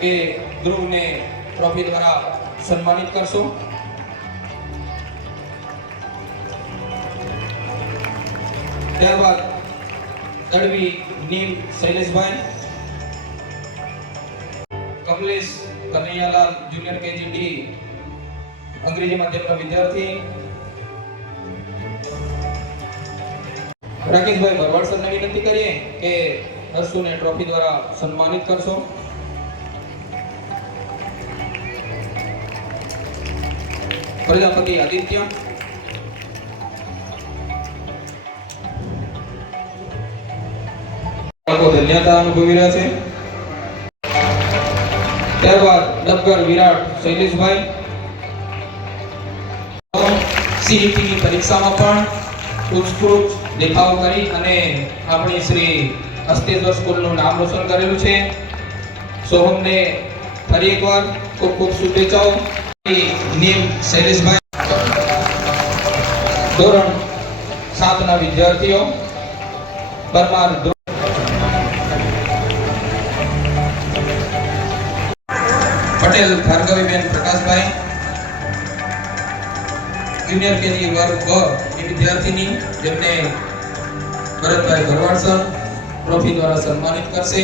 કે ધ્રુવને ટ્રોફી દ્વારા સન્માનિત કરશું. ત્યારબાદ Tadvi Nim Shaileshbhai, Kamlesh Kanaiyalal junior KG D અંગ્રેજી માધ્યમના વિદ્યાર્થી, રાકેશભાઈ ભરવાડ સરને વિનંતી કરીએ કે હર્ષુને ટ્રોફી દ્વારા સન્માનિત કરશો. પ્રજાપતિ આદિત્ય ધન્યતા અનુભવી રહ્યા છે ત્યારબાદ ડબગર વિરાટ શૈલેષભાઈ સીઈટીની પરીક્ષામાં પણ ઉત્સ્ફૂર્ત દેખાવ કરી અને આપણી શ્રી અસ્તેશ્વર સ્કૂલનું નામ રોશન કરેલું છે. સોહમને ફરી એકવાર ખૂબ ખૂબ શુભેચ્છાઓ. નીમ શૈલેષભાઈ ધોરણ સાતના વિદ્યાર્થીઓ, પરમાર ધ્રુવ પટેલ, ભાર્ગવીબેન, પ્રકાશભાઈ જુનિયર કેજી વર્ગ બ, એ વિદ્યાર્થીની, જેમને ભરતભાઈ ભરવાડ સર ટ્રોફી દ્વારા સન્માનિત કરશે.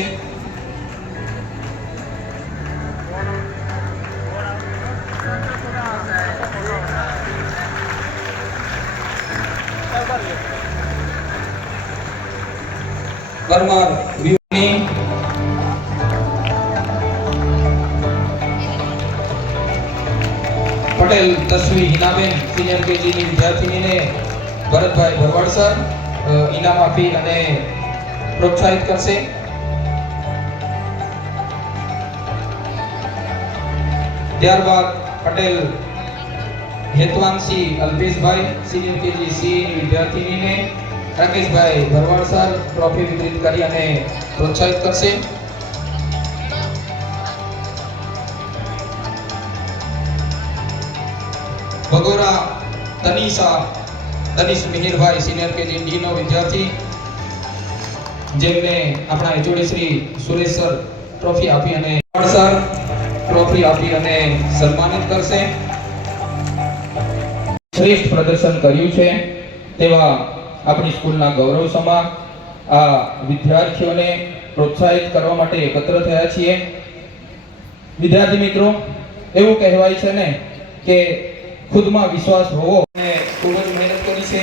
પરમાર પટેલ તસ્વી હિનાબેન, સિનિયર કેજીની વિદ્યાર્થીનીને ભરતભાઈ ભરવાડ સર ઇનામ આપી અને પ્રોત્સાહિત કરશે. ત્યારબાદ Patel Hetvanshi Alpeshbhai senior KG C વિદ્યાર્થીનીને Rakeshbhai Bharwad sir trophy વિતરિત કરી અને પ્રોત્સાહિત કરશે. Bhagora Tanisa Tanish Mihirbhai senior KG D વિદ્યાર્થી, જેમને આપણા HOD Shri Suresh sir trophy આપી અને સર ટ્રોફી આપી અને સન્માનિત કરશે. શ્રેષ્ઠ પ્રદર્શન કર્યું છે તેવા આપણી સ્કૂલના ગૌરવ સમા આ વિદ્યાર્થીઓને પ્રોત્સાહિત કરવા માટે એકત્ર થયા છીએ. વિદ્યાર્થી મિત્રો, એવું કહેવાય છે ને કે ખુદમાં વિશ્વાસ હોવો અને ખૂબ જ મહેનત કરી છે.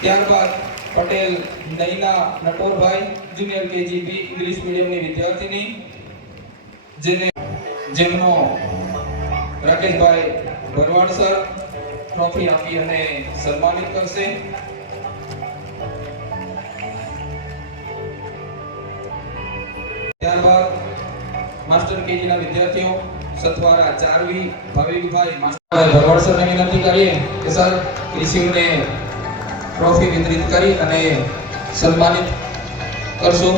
ત્યારબાદ Patel, Naina, Natorbhai, junior KG B English મીડિયમની વિદ્યાર્થીની, જેને જેમનો રાકેશભાઈ ભરવાડ સર ટ્રોફી આપી અને સન્માનિત કરશે. ત્યારબાદ માસ્ટર કેજી ના વિદ્યાર્થીઓ સથવારા ચારવી ભાવિકભાઈ માસ્ટર ભરવાડ સરને વિનંતી કરીએ કે સર, રિસીવને ટ્રોફી વિતરિત કરી અને સન્માનિત કરશો.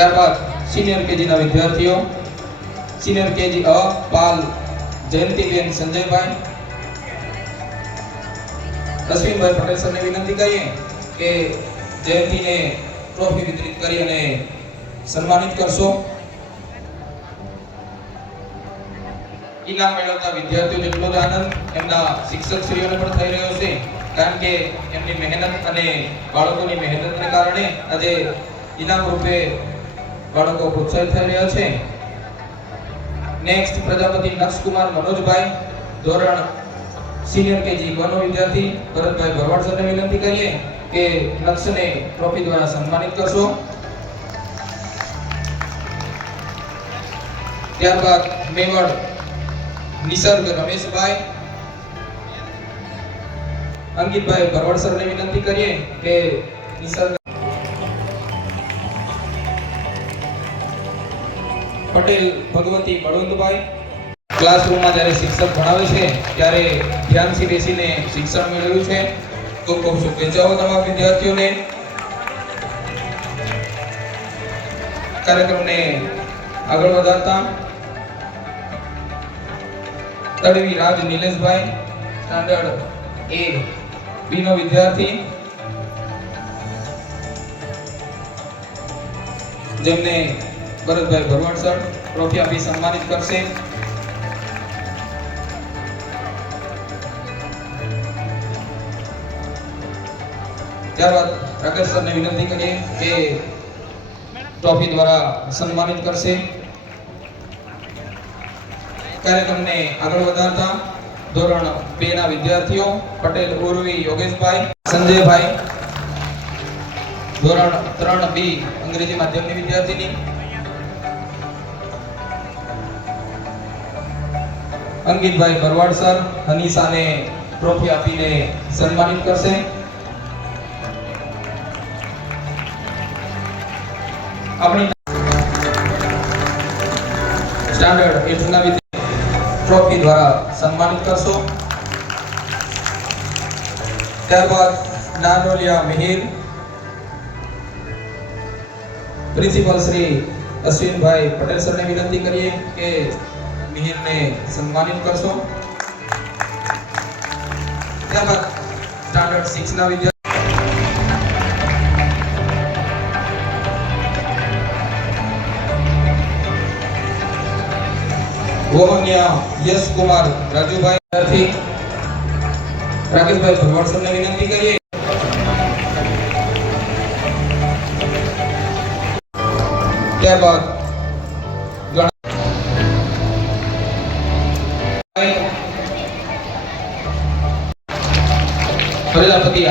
ત્યારબાદ સિનિયર કેજીના વિદ્યાર્થીઓ સિનિયર કેજી અ પાલ જયંતિબેન સંજયભાઈ રશ્મિભાઈ પટેલ સરને વિનંતી કરીએ કે જયંતિને ટ્રોફી વિતરિત કરી અને સન્માનિત કરશો. ઇનામ મેળવતા વિદ્યાર્થીઓ જેટલો જ આનંદ એમના શિક્ષક શ્રીઓને પણ થઈ રહ્યો છે, કારણ કે એમની મહેનત અને બાળકોની મહેનતને કારણે આજે ઇનામ રૂપે બાળકો ભૂતસર થઈ રહ્યા છે. નેક્સ્ટ પ્રજાપતિ નક્ષકુમાર મનોજભાઈ, ધોરણ સિનિયર કેજી બનો વિદ્યાર્થી, ભરતભાઈ ભરવાડ સરને વિનંતી કરીએ કે નક્ષને ટ્રોફી દ્વારા સન્માનિત કરશો. ત્યારબાદ મેવડ નિસર્ગ રમેશભાઈ, અંકિતભાઈ ભરવાડ સરને વિનંતી કરીએ કે નિસર્ગ પટેલ ભગવતી બળવંતભાઈ ક્લાસરૂમમાં જ્યારે શિક્ષક ભણાવે છે, ત્યારે ધ્યાનથી બેસીને શિક્ષણ મેળવ્યું છે. ખૂબ ખૂબ શુભેચ્છાઓ તમામ વિદ્યાર્થીઓને. કાર્યક્રમને આગળ વધારતા. Tadvi Raj Nileshbhai, standard A B નો વિદ્યાર્થી. જેમને ભરતભાઈ ભરવાડ સર ટ્રોફી આપી સન્માનિત કરશે. ત્યારબાદ રાકેશ સરને વિનંતી કરીએ કે ટ્રોફી દ્વારા સન્માનિત કરશે. કાર્યક્રમને આગળ વધારતા ધોરણ બે ના વિદ્યાર્થીઓ, પટેલ, ઉર્વી, યોગેશભાઈ, સંજયભાઈ, ધોરણ ત્રણ બી અંગ્રેજી માધ્યમની વિદ્યાર્થીની અંકિતભાઈ ભરવાડ સર હનીસાને ટ્રોફી આપીને સન્માનિત કરશે. આપણી સ્ટાન્ડર્ડ એટના વિદ્યાર્થી ટ્રોફી દ્વારા સન્માનિત કરશો. ત્યારબાદ નાનોલિયા મિહિર, પ્રિન્સિપલ શ્રી અશ્વિનભાઈ પટેલ સરને વિનંતી કરીએ કે મિહિરને સન્માનિત કરશો ત્યારબાદ સ્ટાન્ડર્ડ સિક્સ ના વિદ્યાર્થી વોહન્યા યશ કુમાર રાજુભાઈ વિદ્યાર્થી રાકેશભાઈ ભરવાડ સરને વિનંતી કરીએ ત્યારબાદ પ્રજાપતિ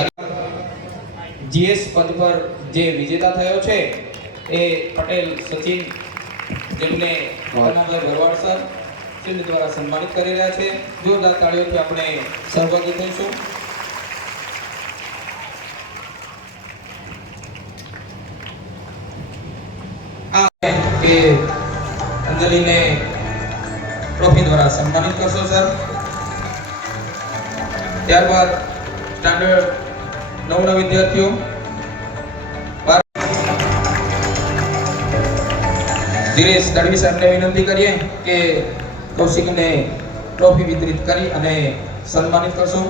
જીએસ પદ પર જે વિજેતા થયો છે એ પટેલ સચિન જેમને ભરવાડ સર તેમની દ્વારા સન્માનિત કરી રહ્યા છે. જોરદાર તાળીઓથી આપણે સહભાગી થઈશું. કે અંજલિને ટ્રોફી દ્વારા સન્માનિત કરશો સર. ત્યારબાદ સ્ટાન્ડર્ડ નવના વિદ્યાર્થીઓ. દિનેશ તડવી સાહેબને વિનંતી કરીએ કે કૌશિકને ટ્રોફી વિતરિત કરી અને સન્માનિત કરશો.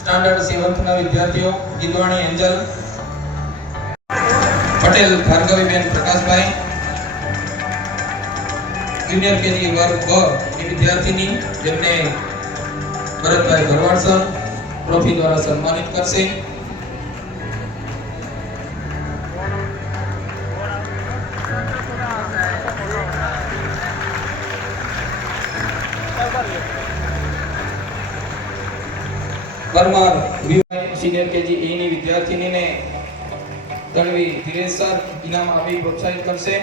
સ્ટાન્ડર્ડ સેવન્થના વિદ્યાર્થીઓ, Geetvani Angel, Patel, Bhargaviben Prakashbhai junior KG વર્ગ બ એ વિદ્યાર્થીની જેમને ભરતભાઈ ભરવાડ સર ટ્રોફી દ્વારા સન્માનિત કરશે. પરમાર સિનિયર કેજી એની વિદ્યાર્થીનીને તણવી ધીરેશ સર ઇનામ આપી પ્રોત્સાહિત કરશે.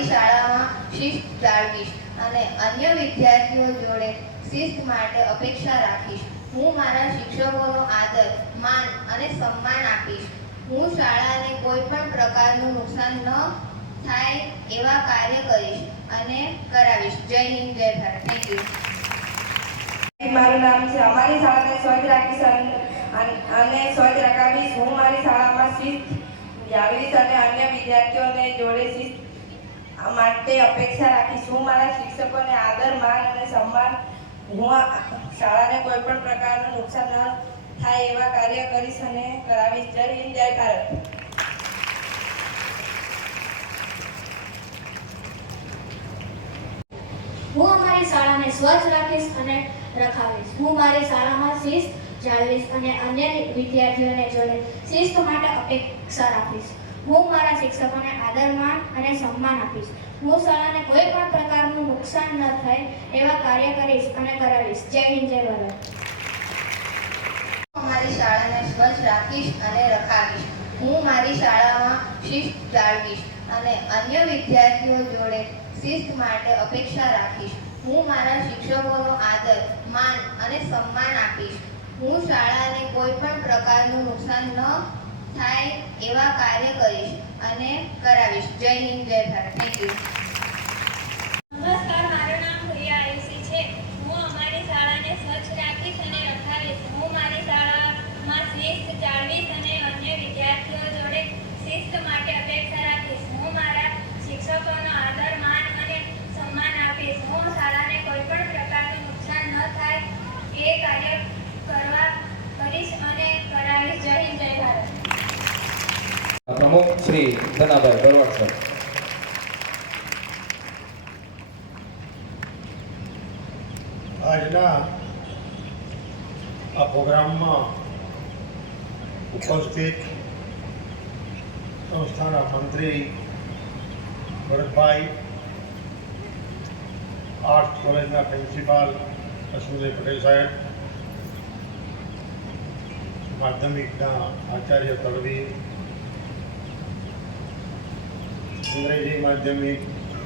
મારી શાળામાં શિસ્ત જાળવીશ અને અન્ય વિદ્યાર્થીઓ જોડે શિસ્ત માટે અપેક્ષા રાખીશ. હું મારા શિક્ષકોનો આદર, માન અને સન્માન આપીશ. હું શાળાને કોઈ પણ પ્રકારનું નુકસાન ન થાય એવા કાર્ય કરીશ અને કરાવીશ. જય હિન્દ, જય ભારત. થેન્ક યુ મારું નામ છે અમારી શાળાને સ્વચ્છ રાખીશ અને- સ્વચ્છ રખાવીશ હું મારી શાળામાં શિસ્ત જાળવીશ અને અન્ય વિદ્યાર્થીઓને જોડે શિસ્ત માટે અપેક્ષા રાખીશ હું મારા શિક્ષકોને આદર, માન અને સન્માન. હું શાળાને કોઈ પણ પ્રકારનું નુકસાન ન થાય એવા કાર્ય કરીશ અને કરાવીશ. જય હિન્દ, જય ભારત. હું અમારી શાળાને સ્વચ્છ રાખીશ અને રખાવીશ. હું મારી શાળામાં શિસ્ત જાળવીશ અને અન્ય વિદ્યાર્થીઓને જોડે શિસ્ત માટે અપેક્ષા રાખીશ. હું મારા શિક્ષકોને આદર, માન અને સન્માન આપીશ. હું શાળાને કોઈ પણ પ્રકારનું નુકસાન ન થાય એવા કાર્ય કરીશ અને કરાવીશ. જય હિન્દ, જય ભારત. મારી શાળાને સ્વચ્છ રાખીશ અને રખાવીશ. હું મારી શાળામાં શિસ્ત જાળવીશ અને અન્ય વિદ્યાર્થીઓ જોડે શિસ્ત માટે અપેક્ષા રાખીશ. હું મારા શિક્ષકોનો આદર, માન અને સન્માન આપીશ. હું શાળાને કોઈ પણ પ્રકારનું નુકસાન ન થાય એવા કાર્ય કરીશ અને કરાવીશ. જય હિન્દ જય ભારત. થેન્ક યુ નમસ્કાર મારું નામ પ્રિયા આયુષી છે હું અમારી શાળાને સ્વચ્છ રાખીશ અને રખાવીશ હું મારી શાળામાં શિસ્ત જાળવીશ અને અન્ય વિદ્યાર્થીઓ જોડે શિસ્ત માટે અપેક્ષા એ કાર્ય કરવા કરીશ અને કરાવીશ જય હિન્દ જય ભારત પ્રમુખ શ્રી ધનાભાઈ ભરવાડ સર આજના આ પ્રોગ્રામમાં ઉપસ્થિત સંસ્થાના મંત્રી ભરતભાઈ, આર્ટ્સ કોલેજના પ્રિન્સિપાલ અશ્વિનભાઈ પટેલ સાહેબ, માધ્યમિકના આચાર્ય તળવી અંગ્રેજી માધ્યમિક,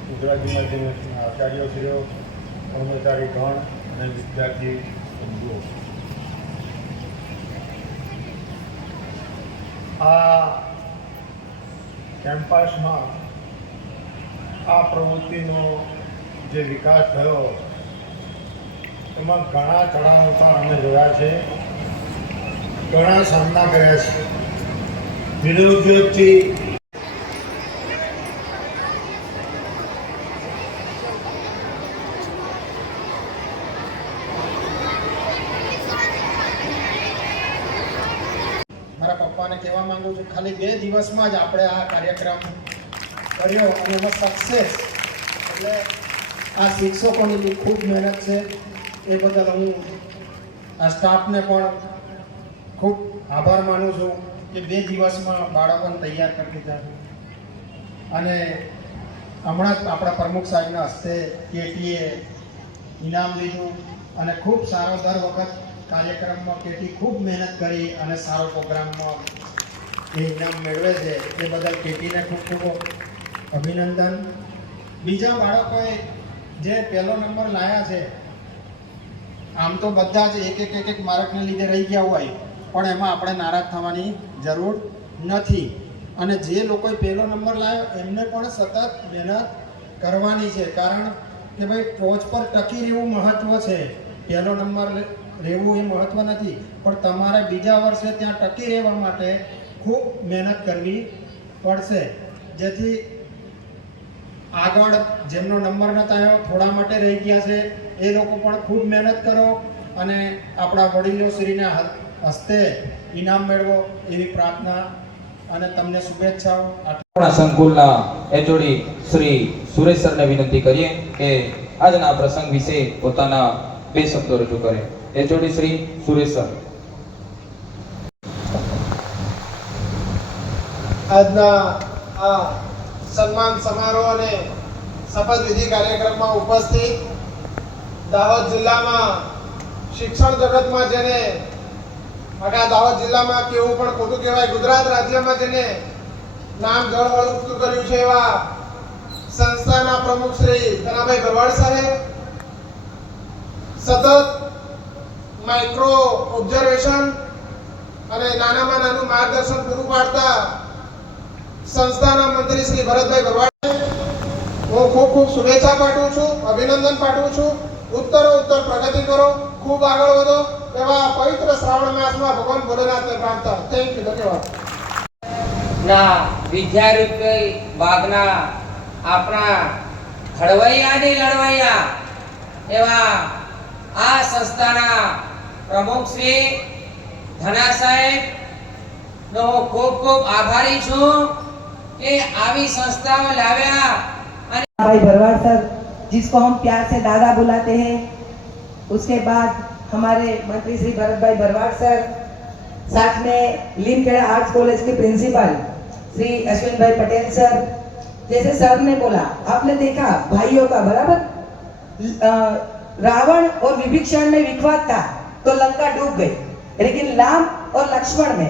ગુજરાતી માધ્યમિકના આચાર્યશ્રીઓ, કર્મચારી ગણ અને વિદ્યાર્થી બંધુઓ આ કેમ્પસમાં આ પ્રવૃત્તિનો જે વિકાસ થયો, એમાં ઘણા ચઢાવ ઉતાર અમે જોયા છે. ઘણા સામના કર્યા છે. નિરુદ્યોગથી મારા પપ્પાને કહેવા માંગુ છું ખાલી બે દિવસમાં જ આપણે આ કાર્યક્રમ કર્યો અને એમાં સક્સેસ એટલે આ શિક્ષકોની બી ખૂબ મહેનત છે. એ બદલ હું આ સ્ટાફને પણ ખૂબ આભાર માનું છું કે બે દિવસમાં બાળકોને તૈયાર કરી દીધા. અને હમણાં જ આપણા પ્રમુખ સાહેબના હસ્તે કેટીએ ઇનામ લીધું અને ખૂબ સારો દર વખત કાર્યક્રમમાં કેટી ખૂબ મહેનત કરી અને સારો પ્રોગ્રામમાં એ ઇનામ મેળવે છે. એ બદલ કેટીને ખૂબ ખૂબ અભિનંદન. બીજા બાળકોએ જે પહેલો નંબર લાયા છે, આમ તો બધા જ એક એક એક એક માર્કને લીધે રહી ગયા હોય, પણ એમાં આપણે નારાજ થવાની જરૂર નથી. અને જે લોકોએ પહેલો નંબર લાવ્યો એમને પણ સતત મહેનત કરવાની છે. કારણ કે ભાઈ, ટોચ પર ટકી રહેવું મહત્વ છે. પહેલો નંબર રહેવું એ મહત્વ નથી. પણ તમારે બીજા વર્ષે ત્યાં ટકી રહેવા માટે ખૂબ મહેનત કરવી પડશે. જેથી આગળ જેમનો નંબર નતા આવ્યો, થોડા માટે રહી ગયા છે. એ લોકો પણ ખૂબ મહેનત કરો અને આપણા વડીલો શ્રીના હસ્તે ઇનામ મેળવો એવી પ્રાર્થના અને તમને શુભેચ્છાઓ. આપણા સંકુલના એચઓડી શ્રી સુરેશ સરને વિનંતી કરીએ કે આજના પ્રસંગ વિશે પોતાના બે શબ્દો રજૂ કરે. HOD Shri Suresh sir. આજના આ સન્માન સમારોહ અને શપથવિધિ કાર્યક્રમમાં ઉપસ્થિત દાહોદ જિલ્લામાં શિક્ષણ જગતમાં જેને આખા દાહોદ જિલ્લામાં કેવું પણ ખોટું કહેવાય, ગુજરાત રાજ્યમાં જેને નામ જળવળતું કર્યું છે એવા સંસ્થાના પ્રમુખ શ્રી ધનાભાઈ ભરવાડ સાહેબ, સતત માઇક્રો ઓબ્ઝર્વેશન અને નાનામાં નાનું માર્ગદર્શન પૂરું પાડતા સંસ્થાના મંત્રી શ્રી ભરતભાઈ ભરવાડે હું ખૂબ ખૂબ શુભેચ્છા પાઠવું છું, અભિનંદન પાઠવું છું. ઉત્તરો ઉત્તર પ્રગતિ કરો. ખૂબ આગળ વધો. એવા પવિત્ર શ્રાવણ માસમાં ભગવાન ભોલેનાથને પ્રાર્થના. થેન્ક યુ ધન્યવાદ. ના વિદ્યારૂપી બાગના આપણા હળવૈયા ને લડવૈયા એવા આ સંસ્થાના પ્રમુખ શ્રી ધના સાહેબ, નો ખૂબ ખૂબ આભારી છું. કે આવી સંસ્થાઓ લાવ્યા અને भाई भरवाड़ सर जिसको हम प्यार से दादा बुलाते हैं उसके बाद हमारे मंत्री श्री भरत भाई भरवाड़ सर साथ में लीमखेड़ा आर्ट्स कॉलेज के प्रिंसिपल श्री अश्विन भाई पटेल सर जैसे सर ने बोला आपने देखा भाइयों का बराबर अ, रावण और विभीषण में विखवाद था तो लंका डूब गई लेकिन राम और लक्ष्मण में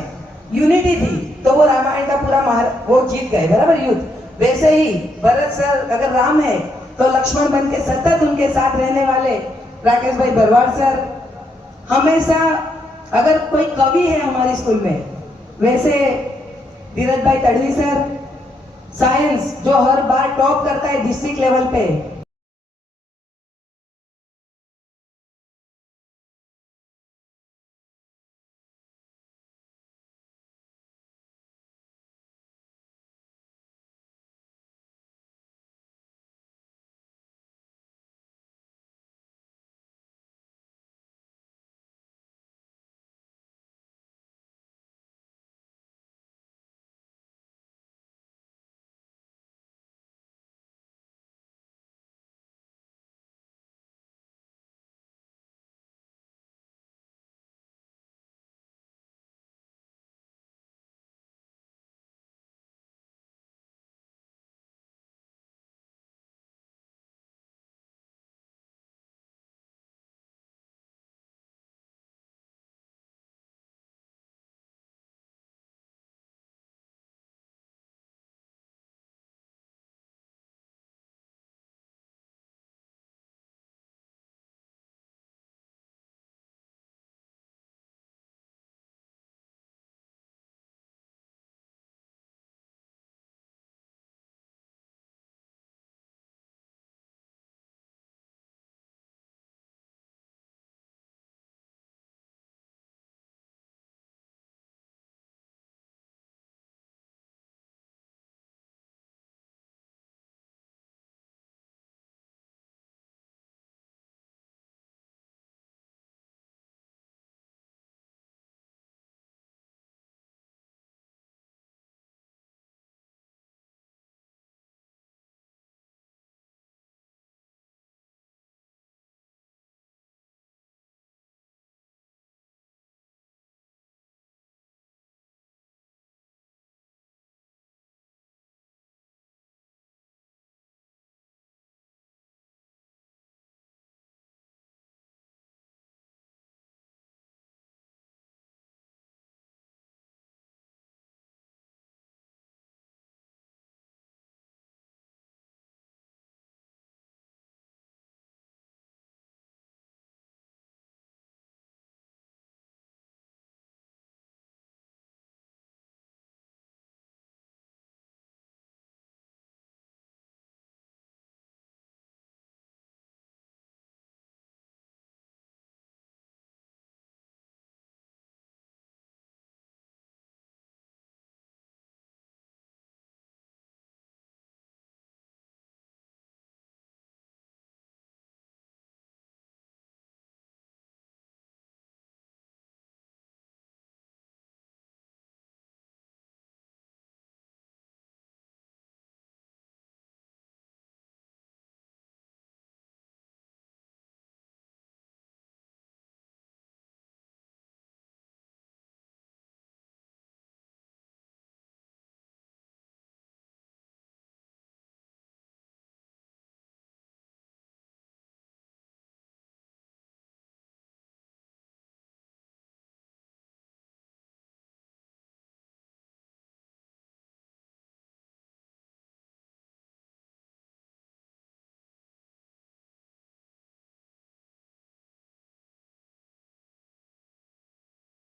यूनिटी थी तो वो रामायण का पूरा महार वो जीत गए, बराबर युद्ध। वैसे ही भरत सर अगर राम है तो लक्ष्मण बन के सतत उनके साथ रहने वाले राकेश भाई भरवाड़ सर, हमेशा अगर कोई कवि है हमारे स्कूल में, वैसे धीरज भाई तड़वी सर, साइंस जो हर बार टॉप करता है, डिस्ट्रिक्ट लेवल पे